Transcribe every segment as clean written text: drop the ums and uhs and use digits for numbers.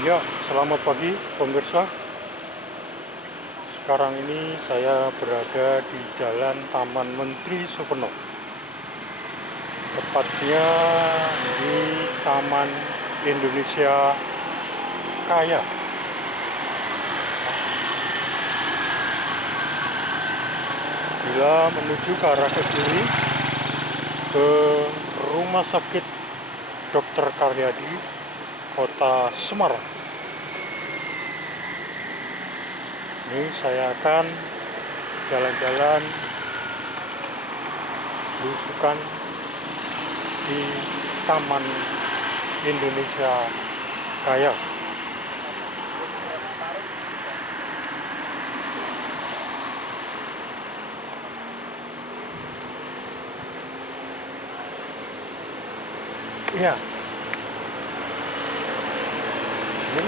Ya, selamat pagi pemirsa. Sekarang ini saya berada di Jalan Taman Menteri Supoerno, tepatnya di Taman Indonesia Kaya. Bila menuju ke arah ke kiri, ke Rumah Sakit Dr. Karyadi, Kota Semarang. Ini saya akan jalan-jalan belusukan di Taman Indonesia Kaya. Iya. Ini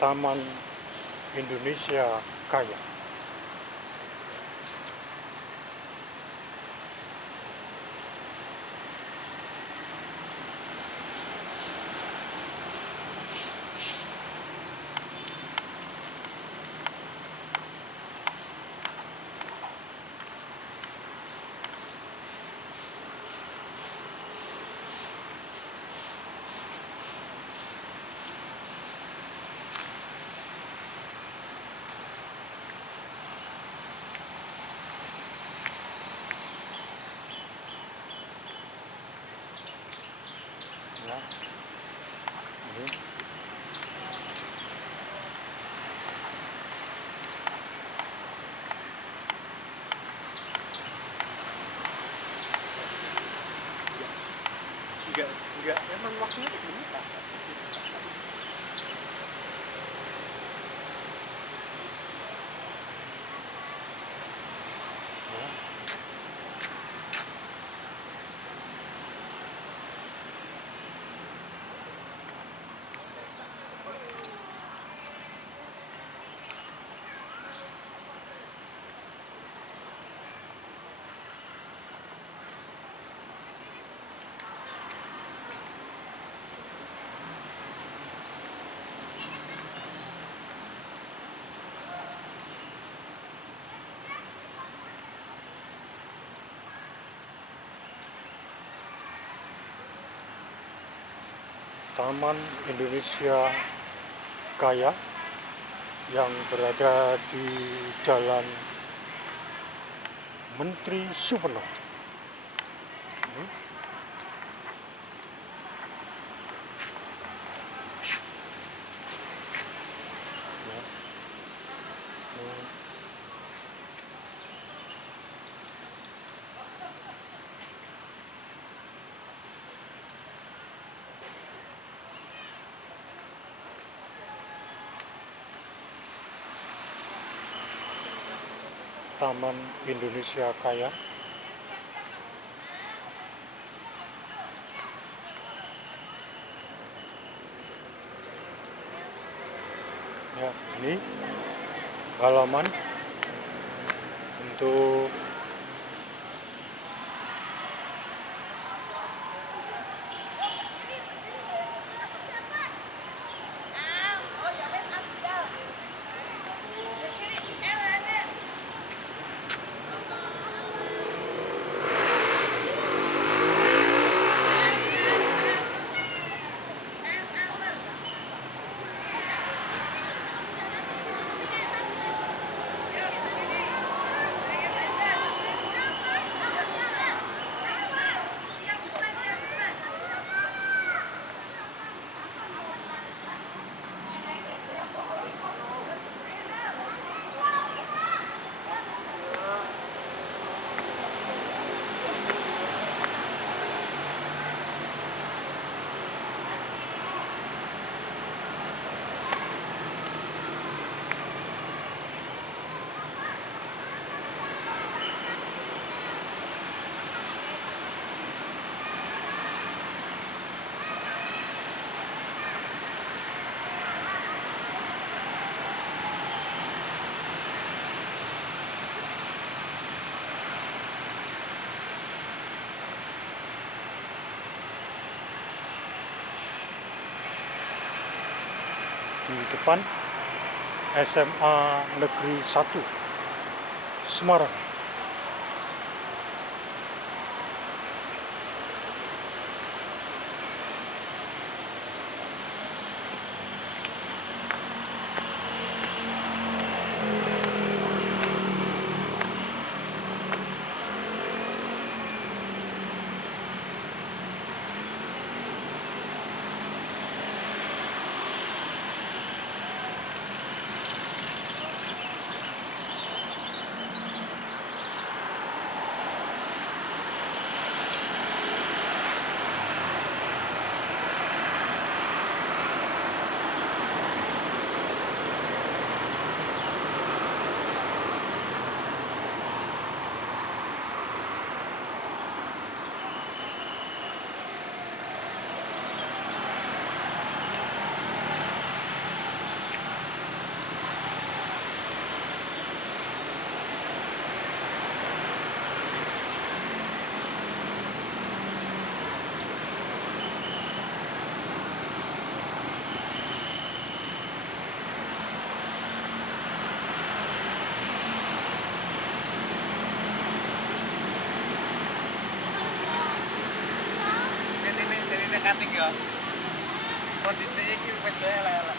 Taman Indonesia Kaya. Ya, ini enggak memang waktunya begini Pak. ya, Taman Indonesia Kaya yang berada di Jalan Menteri Supoerno. Ini, ya, ini Taman Indonesia Kaya. Ya, ini halaman untuk depan SMA Negeri 1 Semarang. Ini cutting ya. Mau ditik iki wis elek.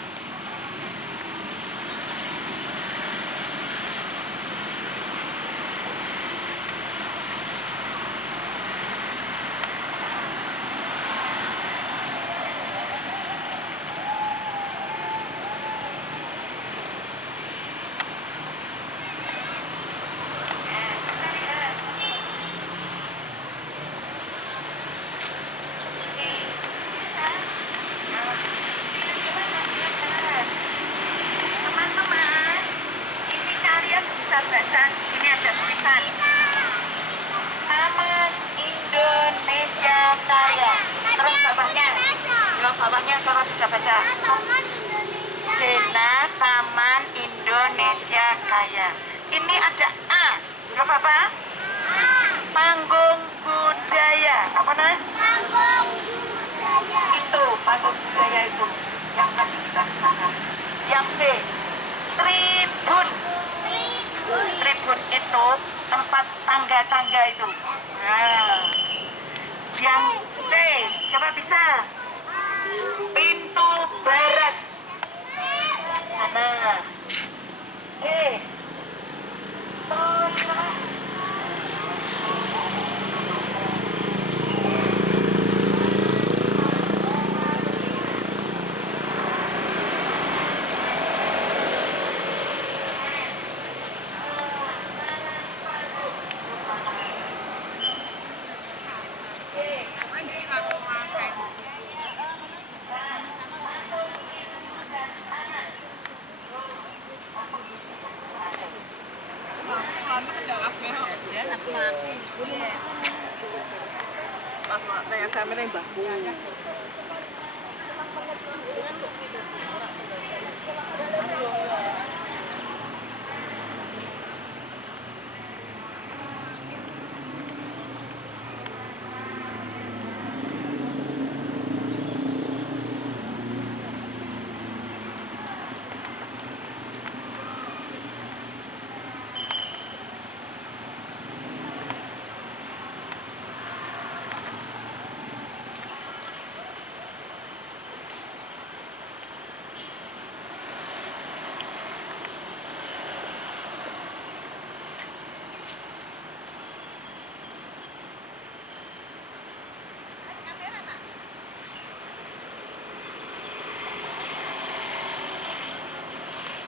Baca, ini ada tulisan Taman Indonesia Kaya. Terus bawahnya siapa bisa baca? Dena Taman Indonesia Kaya. Ini ada A, huruf apa? Panggung budaya. Apa nah? Itu panggung budaya itu yang tadi kita kesana. Yang B, tribun. Tribun itu tempat tangga-tangga itu. Nah, yang C, coba bisa. Pintu barat. Sana. Pas mak nang SMA nang mbahku.